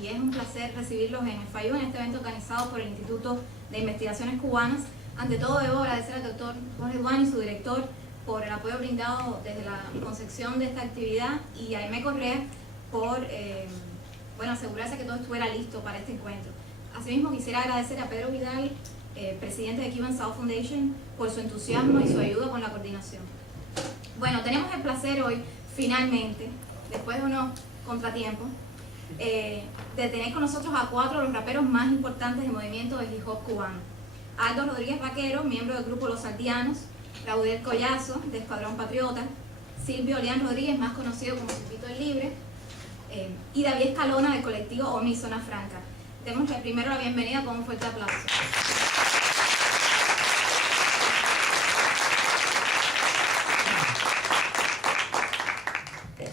y es un placer recibirlos en el Fayú, en este evento organizado por el Instituto de Investigaciones Cubanas. Ante todo debo agradecer al doctor Jorge Duan y su director por el apoyo brindado desde la concepción de esta actividad, y a Aimé Correa por asegurarse que todo estuviera listo para este encuentro. Asimismo, quisiera agradecer a Pedro Vidal, presidente de Cuban South Foundation, por su entusiasmo y su ayuda con la coordinación. Bueno, tenemos el placer hoy, finalmente, después de unos contratiempos, de tener con nosotros a 4 de los raperos más importantes del movimiento del hip hop cubano. Aldo Rodríguez Vaquero, miembro del grupo Los Saltianos; Raúl Collazo, de Escuadrón Patriota; Silvio Olián Rodríguez, más conocido como Silvito el Libre; y David Escalona, del colectivo OMI Zona Franca. Démosle primero la bienvenida con un fuerte aplauso.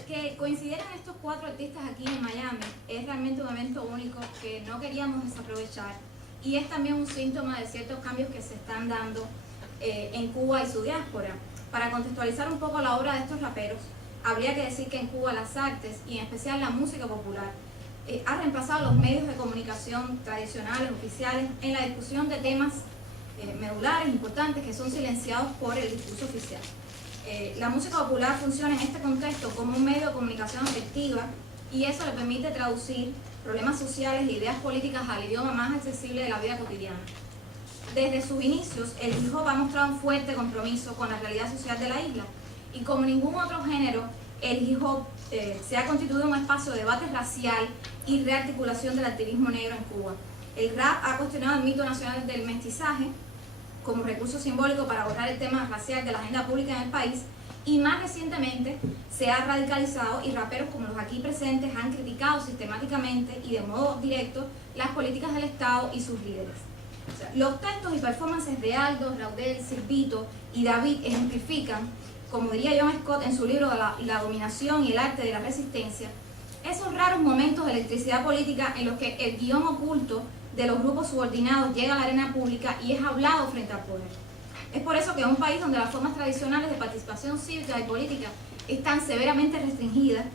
Que coincidieran estos 4 artistas aquí en Miami es realmente un evento único que no queríamos desaprovechar, y es también un síntoma de ciertos cambios que se están dando en Cuba y su diáspora. Para contextualizar un poco la obra de estos raperos, habría que decir que en Cuba las artes, y en especial la música popular, ha reemplazado los medios de comunicación tradicionales, oficiales, en la discusión de temas medulares, importantes, que son silenciados por el discurso oficial. La música popular funciona en este contexto como un medio de comunicación efectiva, y eso le permite traducir problemas sociales e ideas políticas al idioma más accesible de la vida cotidiana. Desde sus inicios, el hip hop ha mostrado un fuerte compromiso con la realidad social de la isla, y como ningún otro género, el hip hop se ha constituido un espacio de debate racial y rearticulación del activismo negro en Cuba. El rap ha cuestionado el mito nacional del mestizaje como recurso simbólico para abordar el tema racial de la agenda pública en el país, y más recientemente se ha radicalizado, y raperos como los aquí presentes han criticado sistemáticamente y de modo directo las políticas del Estado y sus líderes. O sea, los textos y performances de Aldo, Raudel, Silvito y David ejemplifican, como diría John Scott en su libro La dominación y el arte de la resistencia, esos raros momentos de electricidad política en los que el guión oculto de los grupos subordinados llega a la arena pública y es hablado frente al poder. Es por eso que en un país donde las formas tradicionales de participación cívica y política están severamente restringidas,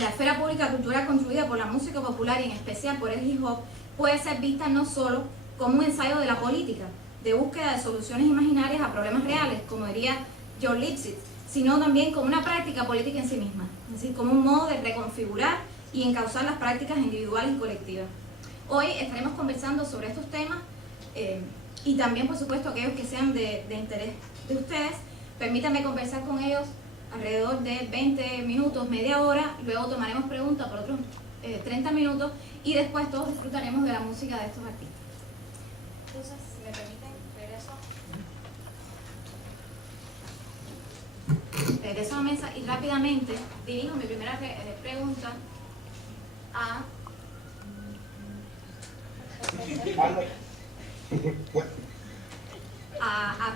la esfera pública cultural construida por la música popular, y en especial por el hip hop, puede ser vista no solo como un ensayo de la política, de búsqueda de soluciones imaginarias a problemas reales, como diría George Lipsitz, sino también como una práctica política en sí misma, es decir, como un modo de reconfigurar y encauzar las prácticas individuales y colectivas. Hoy estaremos conversando sobre estos temas y también, por supuesto, aquellos que sean de interés de ustedes. Permítanme conversar con ellos alrededor de 20 minutos, media hora, luego tomaremos preguntas por otros 30 minutos, y después todos disfrutaremos de la música de estos artistas. Entonces, si me permiten, regreso a la mesa y rápidamente dirijo mi primera pregunta a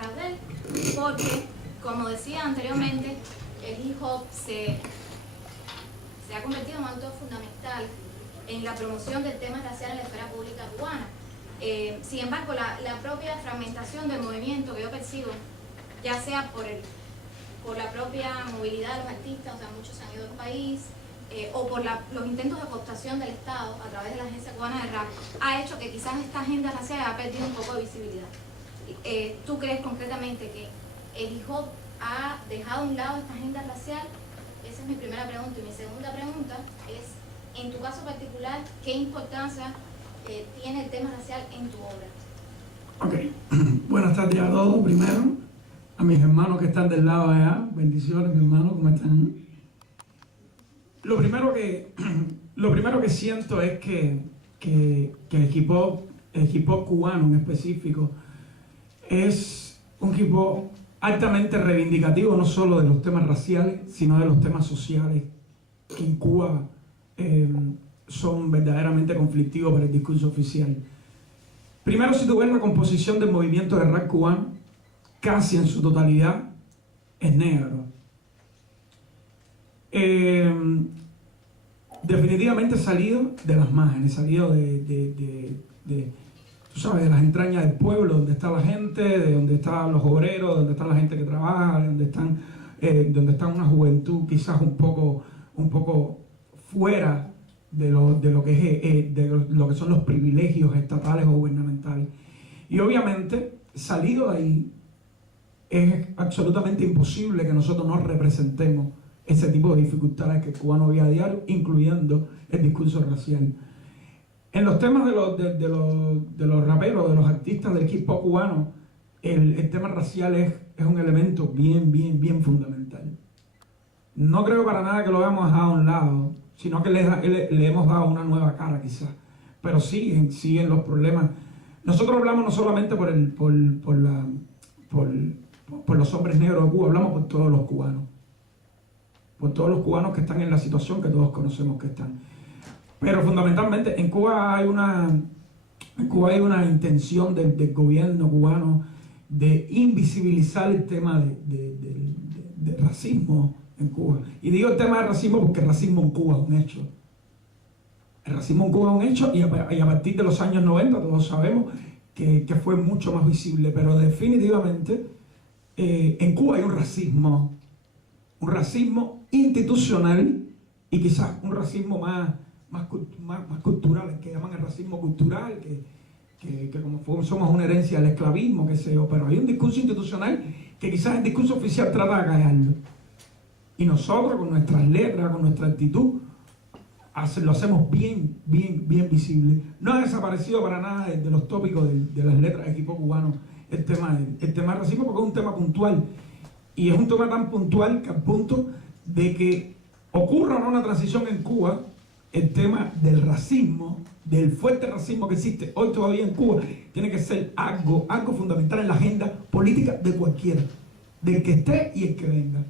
Raudel, porque, como decía anteriormente, el hip hop se ha convertido en un actor fundamental en la promoción del tema racial en la esfera pública cubana. Sin embargo, la propia fragmentación del movimiento que yo percibo, ya sea por la propia movilidad de los artistas, o sea, muchos se han ido del país, o por los intentos de cooptación del Estado a través de la Agencia Cubana de Rap, ha hecho que quizás esta agenda racial haya perdido un poco de visibilidad. ¿Tú crees concretamente que el hip hop ha dejado a un lado esta agenda racial? Esa es mi primera pregunta. Y mi segunda pregunta es, en tu caso particular, ¿qué importancia tiene el tema racial en tu obra? Ok, buenas tardes a todos. Primero, a mis hermanos que están del lado allá, bendiciones, mi hermano, ¿cómo están? Lo primero que siento es que el hip hop cubano en específico es un hip hop altamente reivindicativo, no solo de los temas raciales, sino de los temas sociales, que en Cuba son verdaderamente conflictivos para el discurso oficial. Primero, si tú ves la composición del movimiento de rap cubano, casi en su totalidad es negro. Definitivamente salido de las márgenes, salido tú sabes, de las entrañas del pueblo, donde está la gente, de donde están los obreros, donde está la gente que trabaja, donde está una juventud quizás un poco fuera lo que son los privilegios estatales o gubernamentales. Y obviamente, salido de ahí, es absolutamente imposible que nosotros no representemos ese tipo de dificultades que el cubano vive a diario, incluyendo el discurso racial. En los temas de los raperos, de los artistas del hip hop cubano, el tema racial es un elemento bien fundamental. No creo para nada que lo hayamos dejado a un lado, sino que le hemos dado una nueva cara quizás. Pero siguen los problemas. Nosotros hablamos no solamente por los hombres negros de Cuba, hablamos por todos los cubanos. Por todos los cubanos que están en la situación que todos conocemos que están. Pero fundamentalmente en Cuba hay una intención del gobierno cubano de invisibilizar el tema de racismo en Cuba. Y digo el tema de racismo porque el racismo en Cuba es un hecho. El racismo en Cuba es un hecho y a partir de los años 90 todos sabemos que fue mucho más visible. Pero definitivamente en Cuba hay un racismo institucional y quizás un racismo más cultural, que llaman el racismo cultural, que como somos una herencia del esclavismo, qué sé yo, pero hay un discurso institucional que quizás el discurso oficial trata de callarlo. Y nosotros con nuestras letras, con nuestra actitud, lo hacemos bien visible. No ha desaparecido para nada de los tópicos de las letras de equipo cubano el tema del racismo, porque es un tema puntual. Y es un tema tan puntual que al punto de que ocurra o no una transición en Cuba, el tema del racismo, del fuerte racismo que existe hoy todavía en Cuba, tiene que ser algo fundamental en la agenda política de cualquiera, del que esté y el que venga.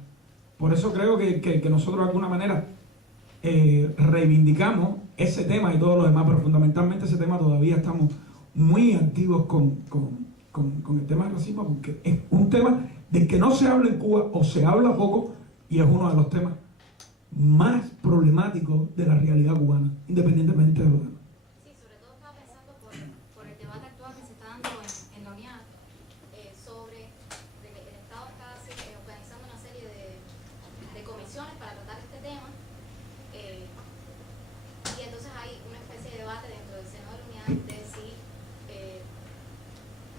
Por eso creo que nosotros de alguna manera reivindicamos ese tema y todo lo demás, pero fundamentalmente ese tema todavía estamos muy activos con el tema del racismo, porque es un tema del que no se habla en Cuba o se habla poco y es uno de los temas más problemáticos de la realidad cubana, independientemente de lo demás. Sí, sobre todo estaba pensando por el debate actual que se está dando en la UNIAD sobre que el Estado está organizando una serie de comisiones para tratar este tema y entonces hay una especie de debate dentro del seno de la UNIAD de si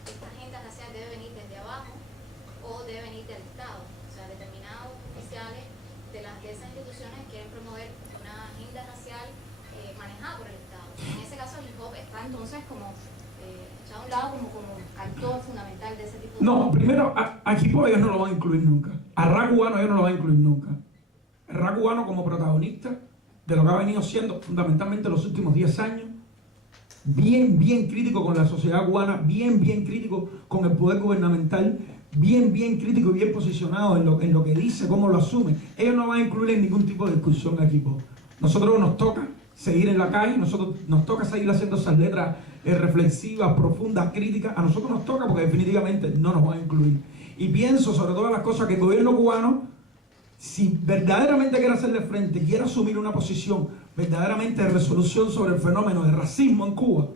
esta agenda racial debe venir desde abajo o debe venir del Estado. O sea, determinados oficiales de esas instituciones quieren promover una agenda racial manejada por el Estado. En ese caso el hip hop está entonces como echado a un lado como actor fundamental de ese tipo de... No, primero, a hip hop ellos no lo van a incluir nunca. A rap cubano ellos no lo van a incluir nunca. El rap cubano como protagonista de lo que ha venido siendo fundamentalmente los últimos 10 años, bien crítico con la sociedad cubana, bien crítico con el poder gubernamental, bien crítico y bien posicionado en lo que dice, cómo lo asume. Ellos no van a incluir en ningún tipo de discusión aquí. Nosotros nos toca seguir en la calle, nos toca seguir haciendo esas letras reflexivas, profundas, críticas. A nosotros nos toca porque definitivamente no nos van a incluir. Y pienso sobre todas las cosas que el gobierno cubano, si verdaderamente quiere hacerle frente, quiere asumir una posición verdaderamente de resolución sobre el fenómeno de racismo en Cuba,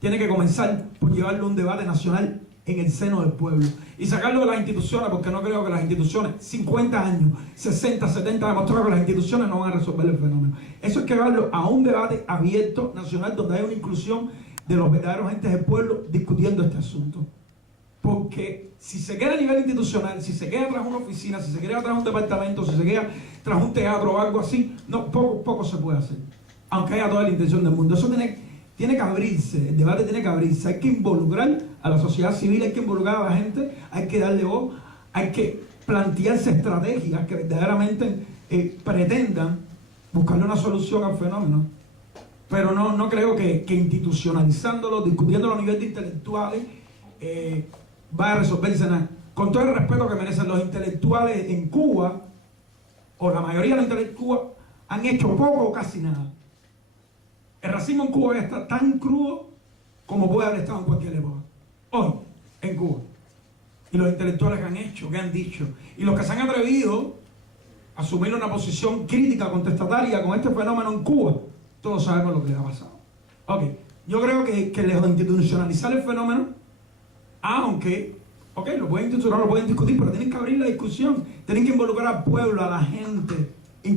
tiene que comenzar por llevarle un debate nacional en el seno del pueblo y sacarlo de las instituciones, porque no creo que las instituciones, 50 años, 60, 70, demostraron que las instituciones no van a resolver el fenómeno. Eso es que llevarlo a un debate abierto, nacional, donde haya una inclusión de los verdaderos entes del pueblo discutiendo este asunto. Porque si se queda a nivel institucional, si se queda tras una oficina, si se queda tras un departamento, si se queda tras un teatro o algo así, poco se puede hacer, aunque haya toda la intención del mundo. Eso tiene que abrirse, el debate tiene que abrirse, hay que involucrar a la sociedad civil, hay que involucrar a la gente, hay que darle voz, hay que plantearse estrategias que verdaderamente pretendan buscarle una solución al fenómeno. Pero no creo que institucionalizándolo, discutiéndolo a nivel de intelectuales, va a resolverse nada. Con todo el respeto que merecen los intelectuales en Cuba, o la mayoría de los intelectuales en Cuba, han hecho poco o casi nada. El racismo en Cuba está tan crudo como puede haber estado en cualquier época. Hoy, en Cuba. Y los intelectuales que han hecho, que han dicho, y los que se han atrevido a asumir una posición crítica, contestataria con este fenómeno en Cuba, todos sabemos lo que ha pasado. Ok, yo creo que lejos de institucionalizar el fenómeno, aunque, lo pueden institucionar, lo pueden discutir, pero tienen que abrir la discusión, tienen que involucrar al pueblo, a la gente, y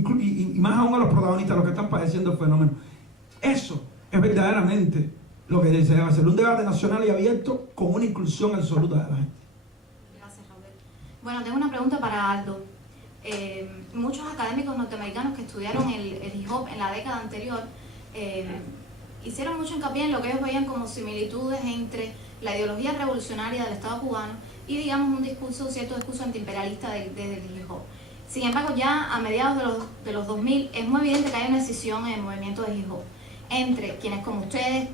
más aún a los protagonistas, a los que están padeciendo el fenómeno. Eso es verdaderamente lo que se debe hacer, un debate nacional y abierto con una inclusión absoluta de la gente. Gracias, Robert. Bueno, tengo una pregunta para Aldo. Muchos académicos norteamericanos que estudiaron el hip hop en la década anterior hicieron mucho hincapié en lo que ellos veían como similitudes entre la ideología revolucionaria del Estado cubano y, digamos, un cierto discurso antiimperialista del hip hop. Sin embargo, ya a mediados de los 2000 es muy evidente que hay una decisión en el movimiento de hip hop entre quienes como ustedes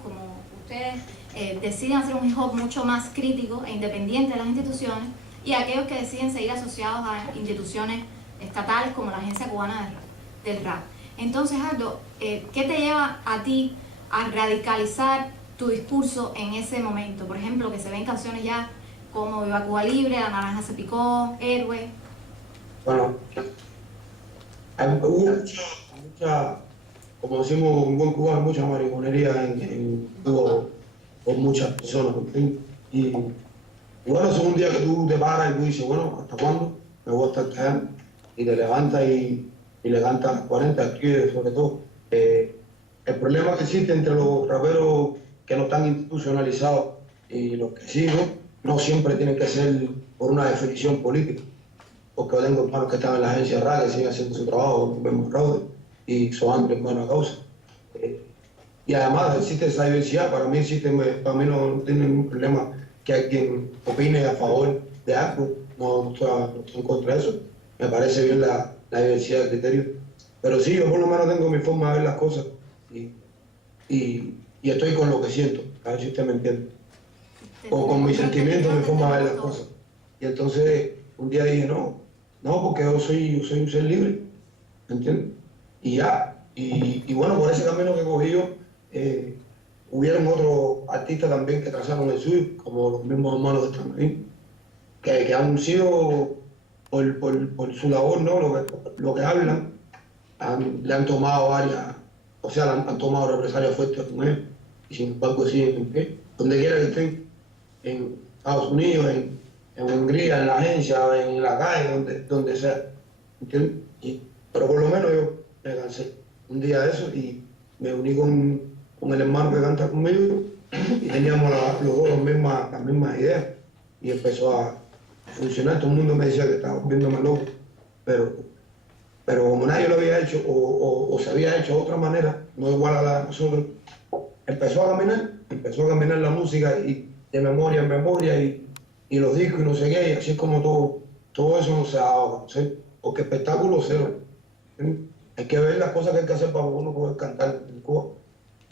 deciden hacer un hip hop mucho más crítico e independiente de las instituciones, y aquellos que deciden seguir asociados a instituciones estatales como la Agencia Cubana del Rap. Entonces, Aldo, ¿qué te lleva a ti a radicalizar tu discurso en ese momento? Por ejemplo, que se ven canciones ya como Viva Cuba Libre, La Naranja se picó, Héroe. Bueno, hay mucha, como decimos un buen cubano, mucha mariconería en Cuba por muchas personas. Y bueno, es un día que tú te paras y tú dices, bueno, ¿hasta cuándo me voy a estar callando? Y te levantas y le cantas las 40 aquí, sobre todo. El problema que existe entre los raperos que no están institucionalizados y los que sí, no siempre tienen que ser por una definición política. Porque yo tengo hermanos que están en la agencia RAC, que siguen haciendo su trabajo, vemos fraude, y son amplios hermanos a causa. Y además existe esa diversidad, para mí no tiene ningún problema que hay quien opine a favor de algo, no estoy en contra de eso, me parece bien la diversidad de criterios. Pero sí, yo por lo menos tengo mi forma de ver las cosas y estoy con lo que siento, a ver si usted me entiende. O con mis sentimientos, mi forma de ver las cosas. Y entonces un día dije, no, porque yo soy un ser libre, ¿me entiendes? Y ya, y bueno, por ese camino que cogí yo, hubieron otros artistas también que trazaron el suyo, como los mismos hermanos de Tramarín, que han sido por su labor, ¿no? Lo que hablan, le han tomado han tomado represalias fuertes con él, y sin embargo siguen en pie, donde quiera que estén, en Estados Unidos, en Hungría, en la agencia, en la calle, donde sea, ¿entiendes? Pero por lo menos yo me cansé un día de eso y me uní con el hermano que canta conmigo y teníamos los dos las mismas ideas y empezó a funcionar. Todo el mundo me decía que estaba viéndome loco, pero como nadie lo había hecho o se había hecho de otra manera, no igual a la de nosotros, empezó a caminar la música y de memoria en memoria y los discos y no sé qué, y así es como todo eso no se ha dado a conocer, porque espectáculo cero. Hay que ver las cosas que hay que hacer para uno poder cantar en Cuba.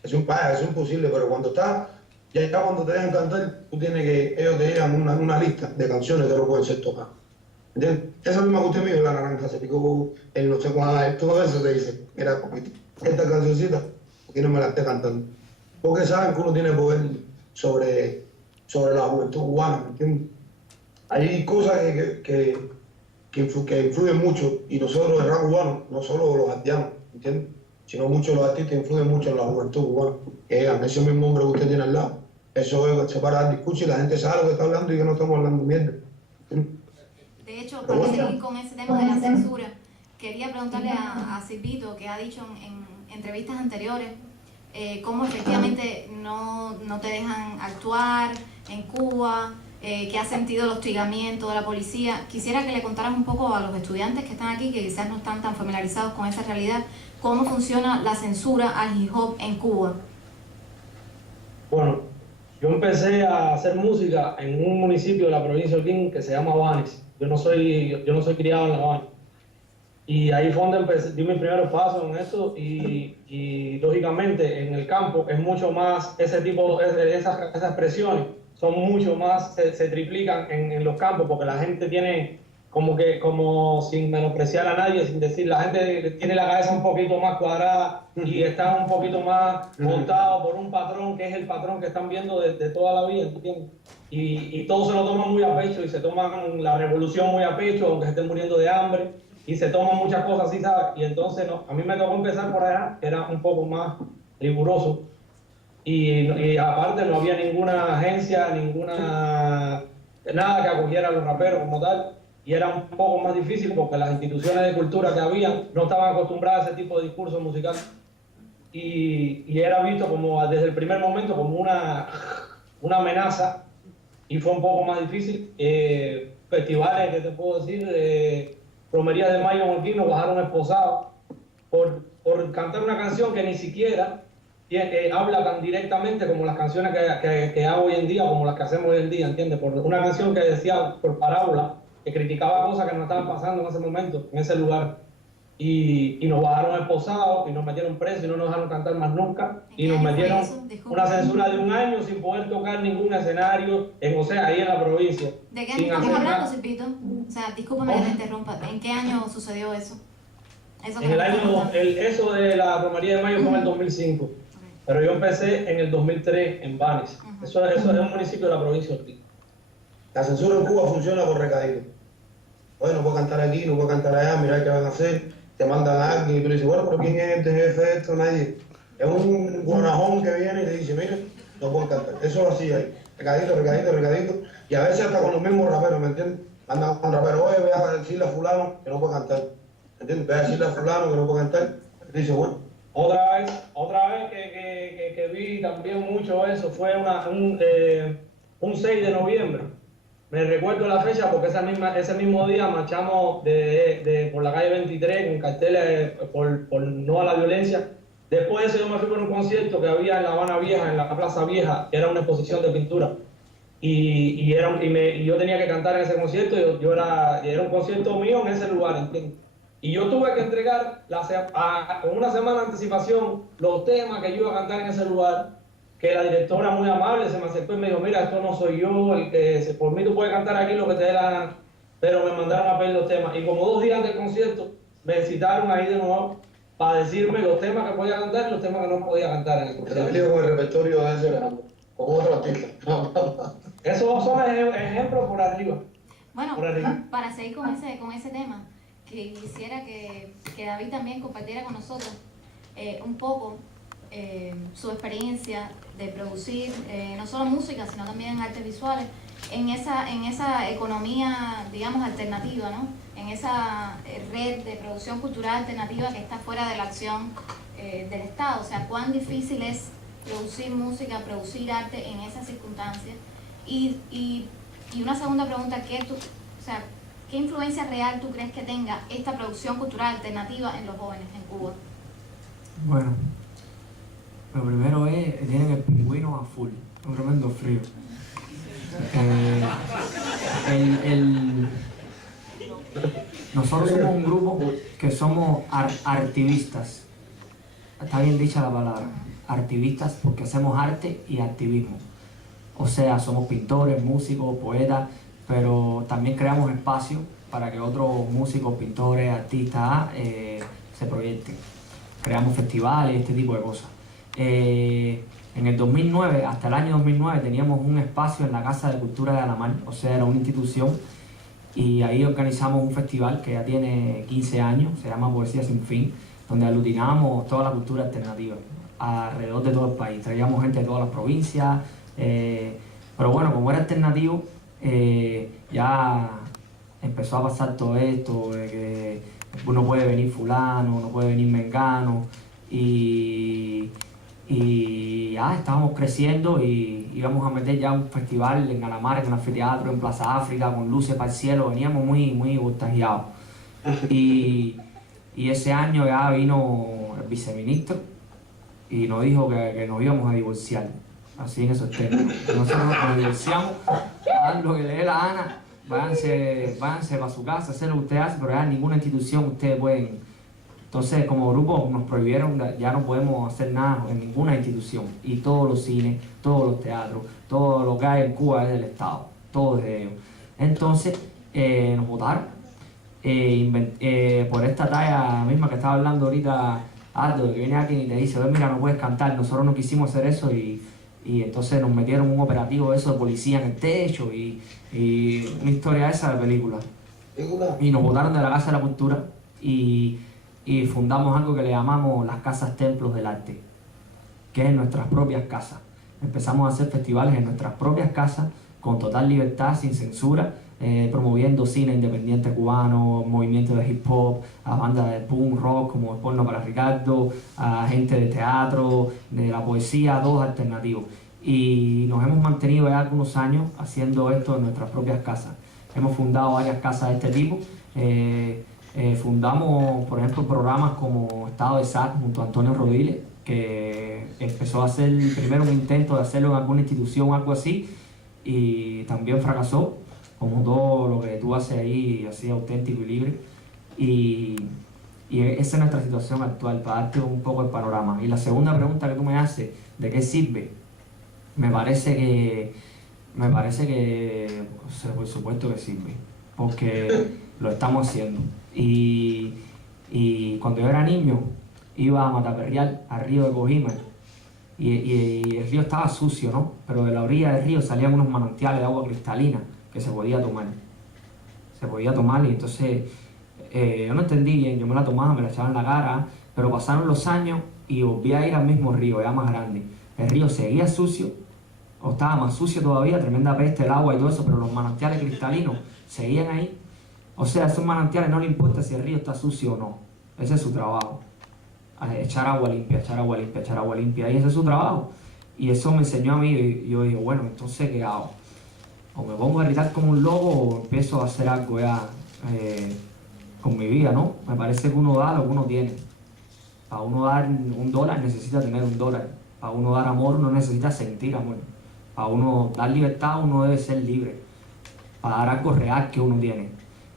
Es imposible, pero cuando cuando te dejan cantar, ellos te llevan una lista de canciones que no pueden ser tocadas. ¿Entiendes? Esa misma que usted me dijo, La Naranja se picó, el no sé cuándo, todo eso te dice, mira, esta cancioncita, ¿por qué no me la esté cantando? Porque saben que uno tiene poder sobre la juventud cubana, ¿me entiendes? Hay cosas que influyen mucho, y nosotros, el rap cubano, no solo los haitianos, ¿entiendes? Sino muchos los artistas influyen mucho en la juventud cubana. Ese mismo hombre que usted tiene al lado, eso se para el discurso y la gente sabe lo que está hablando y que no estamos hablando mierda. ¿Entiendes? De hecho, para seguir con ese tema de la censura, quería preguntarle a Silvito, que ha dicho en entrevistas anteriores, cómo efectivamente no te dejan actuar en Cuba, que has sentido el hostigamiento de la policía. Quisiera que le contaras un poco a los estudiantes que están aquí, que quizás no están tan familiarizados con esa realidad, cómo funciona la censura al hip hop en Cuba. Bueno, yo empecé a hacer música en un municipio de la provincia de Holguín que se llama Banes. Yo no soy criado en La Habana. Y ahí fue donde di mis primeros pasos en esto y lógicamente en el campo es mucho más ese tipo, esas expresiones son mucho más, se triplican en los campos porque la gente tiene como sin menospreciar a nadie, sin decir, la gente tiene la cabeza un poquito más cuadrada y está un poquito más montado por un patrón que es el patrón que están viendo de toda la vida, ¿entiendes? Y todos se lo toman muy a pecho y se toman la revolución muy a pecho, aunque se estén muriendo de hambre, y se toman muchas cosas así, ¿sabes? Y entonces a mí me tocó empezar por allá, que era un poco más riguroso, y aparte no había ninguna agencia, nada que acogiera a los raperos como tal, y era un poco más difícil porque las instituciones de cultura que había no estaban acostumbradas a ese tipo de discurso musical. y era visto como desde el primer momento como una amenaza, y fue un poco más difícil. Festivales, que te puedo decir, Romería de Mayo en Holguín nos bajaron esposados por cantar una canción que ni siquiera habla tan directamente como las canciones que hago hoy en día, como las que hacemos hoy en día, ¿entiendes? Por una canción que decía por parábola, que criticaba cosas que nos estaban pasando en ese momento, en ese lugar. Y nos bajaron esposados y nos metieron presos y no nos dejaron cantar más nunca. Y nos metieron una censura de 1 año sin poder tocar ningún escenario, o sea, ahí en la provincia. ¿De qué año estamos hablando, Silvito? O sea, discúlpame que te interrumpa. ¿En qué año sucedió eso? En el año, eso de la Romería de Mayo fue en el 2005. Okay. Pero yo empecé en el 2003 en Banes. Eso es un municipio de la provincia de Ortiz. La censura en Cuba funciona por recadito. Oye, no puedo cantar aquí, no puedo cantar allá, mira qué van a hacer. Te mandan a alguien y tú le dices, bueno, pero ¿quién es este jefe? Esto, nadie. Es un guanajón que viene y te dice, mire, no puedo cantar. Eso lo hacía ahí. Recadito, recadito, recadito. Y a veces hasta con los mismos raperos, ¿me entiendes? Mandan a un rapero, oye, ve a decirle a fulano que no puede cantar. ¿Me entiendes? Ve a decirle a fulano que no puede cantar. Y dice, bueno. Otra vez que vi también mucho eso fue un 6 de noviembre. Me recuerdo la fecha porque ese mismo día marchamos por la calle 23 con carteles por no a la violencia. Después de eso yo me fui por un concierto que había en La Habana Vieja, en la Plaza Vieja, que era una exposición de pintura. Y yo tenía que cantar en ese concierto, era un concierto mío en ese lugar, ¿entiendes? Y yo tuve que entregar con 1 semana de anticipación los temas que yo iba a cantar en ese lugar, que la directora muy amable se me acercó y me dijo, mira, esto no soy yo, por mí tú puedes cantar aquí lo que te dé la gana, pero me mandaron a pedir los temas. Y como 2 días del concierto, me citaron ahí de nuevo para decirme los temas que podía cantar y los temas que no podía cantar en el concierto. Yo con el repertorio de ese con otro artista. Esos son ejemplos por arriba. Bueno, para seguir con ese tema, que quisiera que David también compartiera con nosotros un poco su experiencia de producir no solo música, sino también artes visuales en esa economía, digamos, alternativa, ¿no? En esa red de producción cultural alternativa que está fuera de la acción del Estado. O sea, cuán difícil es producir música, producir arte en esas circunstancias. Y una segunda pregunta, ¿qué influencia real tú crees que tenga esta producción cultural alternativa en los jóvenes en Cuba? Bueno, lo primero tienen el pingüino a full, un tremendo frío. Nosotros somos un grupo que somos artivistas. Está bien dicha la palabra, artivistas, porque hacemos arte y activismo. O sea, somos pintores, músicos, poetas, pero también creamos espacios para que otros músicos, pintores, artistas se proyecten. Creamos festivales, este tipo de cosas. En el 2009, hasta el año 2009, teníamos un espacio en la Casa de Cultura de Alamar, o sea, era una institución, y ahí organizamos un festival que ya tiene 15 años, se llama Poesía Sin Fin, donde aglutinábamos toda la cultura alternativa alrededor de todo el país. Traíamos gente de todas las provincias, pero bueno, como era alternativo, ya empezó a pasar todo esto, de que no puede venir fulano, no puede venir mengano, y ya estábamos creciendo y íbamos a meter ya un festival en Alamar, en el anfiteatro, en Plaza África, con luces para el cielo, veníamos muy contagiados. Y ese año ya vino el viceministro y nos dijo que nos íbamos a divorciar, así en esos términos. Nosotros nos divorciamos, hagan lo que le dé la gana, váyanse para su casa, hacer lo que ustedes hacen, pero ya en ninguna institución ustedes pueden. Entonces, como grupo nos prohibieron, ya no podemos hacer nada en ninguna institución. Y todos los cines, todos los teatros, todo lo que hay en Cuba es del Estado, todo es de ellos. Entonces, nos votaron por esta talla misma que estaba hablando ahorita Aldo, que viene alguien y te dice, mira, no puedes cantar. Nosotros no quisimos hacer eso y entonces nos metieron un operativo de eso de policía en el techo y una historia esa de película. Y nos votaron de la Casa de la Cultura y fundamos algo que le llamamos las Casas Templos del Arte, que es en nuestras propias casas. Empezamos a hacer festivales en nuestras propias casas, con total libertad, sin censura, promoviendo cine independiente cubano, movimiento de hip hop, a bandas de punk rock como El Porno para Ricardo, a gente de teatro, de la poesía, todos alternativos. Y nos hemos mantenido ya algunos años haciendo esto en nuestras propias casas. Hemos fundado varias casas de este tipo. Fundamos, por ejemplo, programas como Estado de SAT junto a Antonio Rodiles, que empezó a hacer primero un intento de hacerlo en alguna institución o algo así, y también fracasó, como todo lo que tú haces ahí, así auténtico y libre. Y esa es nuestra situación actual, para darte un poco el panorama. Y la segunda pregunta que tú me haces, ¿de qué sirve? Me parece que, o sea, por supuesto que sirve, porque lo estamos haciendo. Y cuando yo era niño, iba a Mataperreal, al río de Cojima, y el río estaba sucio, ¿no? Pero de la orilla del río salían unos manantiales de agua cristalina que se podía tomar. Se podía tomar, y entonces yo no entendí bien, yo me la tomaba, me la echaba en la cara, pero pasaron los años y volví a ir al mismo río, ya más grande. El río seguía sucio, o estaba más sucio todavía, tremenda peste, el agua y todo eso, pero los manantiales cristalinos seguían ahí. O sea, a esos manantiales no le importa si el río está sucio o no. Ese es su trabajo. Echar agua limpia, echar agua limpia, echar agua limpia. Y ese es su trabajo. Y eso me enseñó a mí. Y yo digo, bueno, entonces, ¿qué hago? O me pongo a gritar como un loco o empiezo a hacer algo ya con mi vida, ¿no? Me parece que uno da lo que uno tiene. Para uno dar $1 necesita tener $1. Para uno dar amor uno necesita sentir amor. Para uno dar libertad uno debe ser libre. Para dar algo real que uno tiene.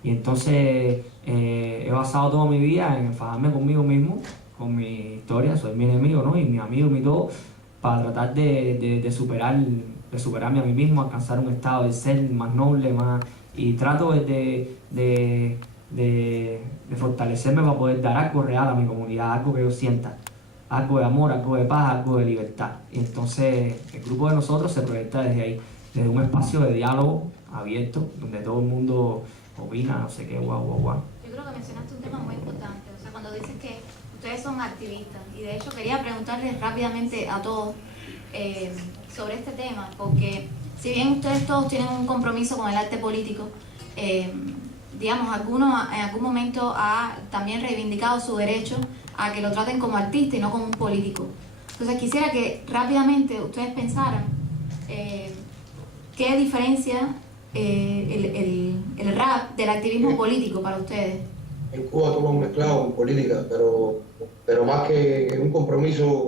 Y entonces he basado toda mi vida en enfadarme conmigo mismo, con mi historia, soy mi enemigo, ¿no? Y mi amigo y mi todo, para tratar de superarme a mí mismo, alcanzar un estado de ser más noble, más... Y trato de fortalecerme para poder dar algo real a mi comunidad, algo que yo sienta, algo de amor, algo de paz, algo de libertad. Y entonces el grupo de nosotros se proyecta desde ahí, desde un espacio de diálogo abierto, donde todo el mundo opina, no sé qué, guau. Yo creo que mencionaste un tema muy importante, o sea, cuando dices que ustedes son activistas, y de hecho quería preguntarles rápidamente a todos sobre este tema, porque si bien ustedes todos tienen un compromiso con el arte político, digamos, alguno en algún momento ha también reivindicado su derecho a que lo traten como artista y no como un político. Entonces quisiera que rápidamente ustedes pensaran qué diferencia el rap del activismo político para ustedes. En Cuba todo lo hemos mezclado con política, pero más que un compromiso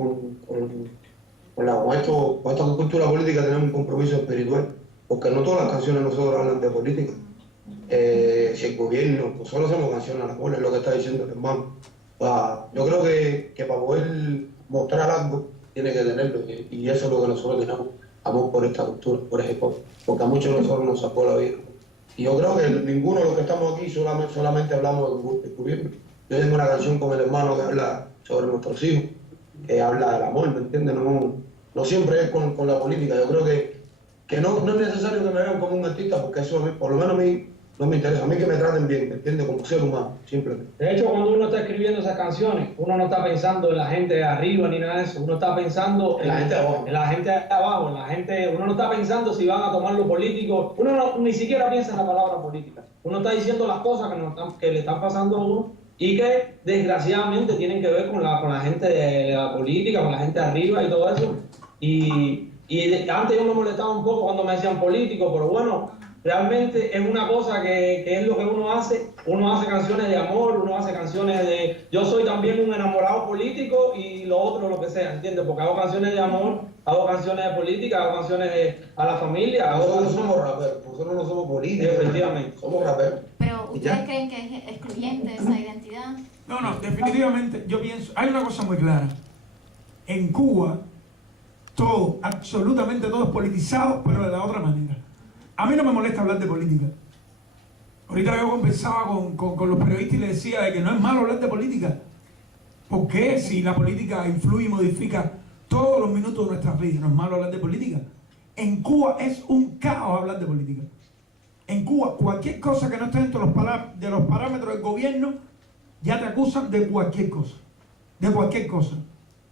con esta cultura política, tenemos un compromiso espiritual, porque no todas las canciones nosotros hablan de política. Si el gobierno, nosotros hacemos canciones al amor, es lo que está diciendo el hermano. Yo creo que para poder mostrar algo tiene que tenerlo, y eso es lo que nosotros tenemos, amor por esta cultura, por ese pop, porque a muchos de nosotros nos sacó la vida. Y yo creo que ninguno de los que estamos aquí solamente hablamos del gobierno. Yo tengo una canción con el hermano que habla sobre nuestros hijos, que habla del amor, ¿me entiendes? No siempre es con la política. Yo creo que no es necesario que me vean como un artista, porque eso por lo menos a mí no me interesa. A mí que me traten bien, ¿me entiendes? Como ser humano, simplemente. De hecho, cuando uno está escribiendo esas canciones, uno no está pensando en la gente de arriba ni nada de eso. Uno está pensando en la gente de abajo. En la gente de abajo, uno no está pensando si van a tomar los políticos. Uno ni siquiera piensa en la palabra política. Uno está diciendo las cosas que le están pasando a uno y que desgraciadamente tienen que ver con la gente de la política, con la gente de arriba y todo eso. Y antes yo me molestaba un poco cuando me decían político, pero bueno, realmente es una cosa que es lo que uno hace canciones de amor, uno hace canciones de... Yo soy también un enamorado político y lo otro lo que sea, ¿entiendes? Porque hago canciones de amor, hago canciones de política, hago canciones a la familia. Nosotros no somos raperos, nosotros no somos políticos. Efectivamente. Somos raperos. Pero ¿ustedes creen que es excluyente esa identidad? No, definitivamente yo pienso, hay una cosa muy clara. En Cuba, todo, absolutamente todo es politizado, pero de la otra manera. A mí no me molesta hablar de política. Ahorita yo conversaba con los periodistas y les decía de que no es malo hablar de política. ¿Por qué? Si la política influye y modifica todos los minutos de nuestras vidas, no es malo hablar de política. En Cuba es un caos hablar de política. En Cuba, cualquier cosa que no esté dentro de los parámetros del gobierno, ya te acusan de cualquier cosa. De cualquier cosa.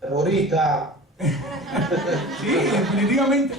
Terrorista. Sí, definitivamente.